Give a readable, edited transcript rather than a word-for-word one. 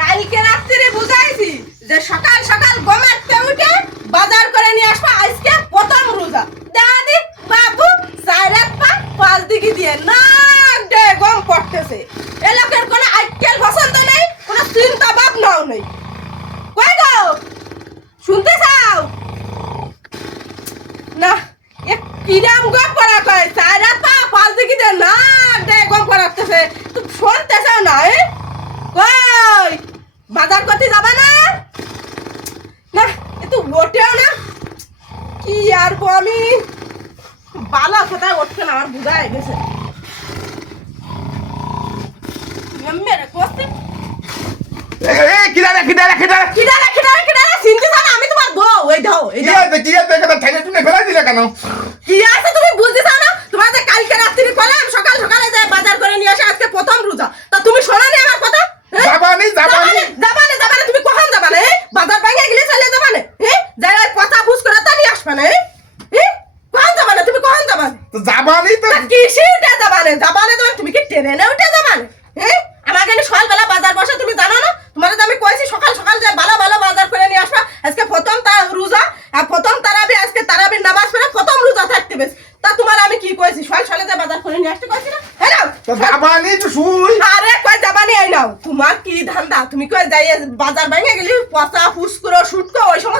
কালকে রাত্রে বুঝাইছি যে সকাল সকাল ঘুমাতে উঠে বাজার করে নিয়ে আসবা, আজকে প্রথম রোজা। দাদি বাবু সাইরাত পা পাঁচ দিকে দিয়ে না দে গম পড়তেছে। এ লোকের কোনো আইকেল পছন্দ নেই, কোনো চিন্তা ভাবনাও নেই। কই গো শুনতে চাও না? এ কিরাম গম পড়া কয় সাইরাত পা পাঁচ দিকে দিয়ে না দে গম পড়াতেছে। তুমি শুনতে চাও না? কই বাজার করতে যাবা না? না একটু ওঠেও না। কি আর গো আমি বালা কোথায় উঠছে না, আমার বুঝাই গেছে। মেরে কষ্ট আমি তোমার বউ। এই দাও কি আছে তুমি বুঝতে চাও না? তোমার যে কালকে রাত্রি বললাম সকাল সকালে যায় বাজার করে নিয়ে আসে, আজকে প্রথম রোজা। তা তুমি শোনো নি আমার কথা? যাবানে তুমি কখন যাবানে? বাজার ভাঙে গেলে চলে যাবানে? যাই কথা ফুস করে তা নিয়ে আসবানে? কখন যাবানে? তুমি কখন যাবানে? কিসে উঠে যাবানে? তুমি কি ট্রেনে উঠে যাবানে? আমার কাছে সকালবেলা বাজার বসে তুমি জানো না? তোমার আমি কইছি সকাল সকাল যায় ভালো ভালো বাজার করে নিয়ে আসবা। আজকে প্রথম রোজা, আর প্রথম তারাবি, আজকে তারাবির নামাজ পড়ে প্রথম রোজা থাকতে বেশ। তা তোমার আমি কি কইছি সকাল সকালে যায় বাজার করে নিয়ে আসতে কইছি না? আরে কই যাবানি? এই নাও তোমার কি ধান্দা? তুমি কই যাই বাজার ভাঙে গেলি পচা ফুসকরো শুটকো ওই সময়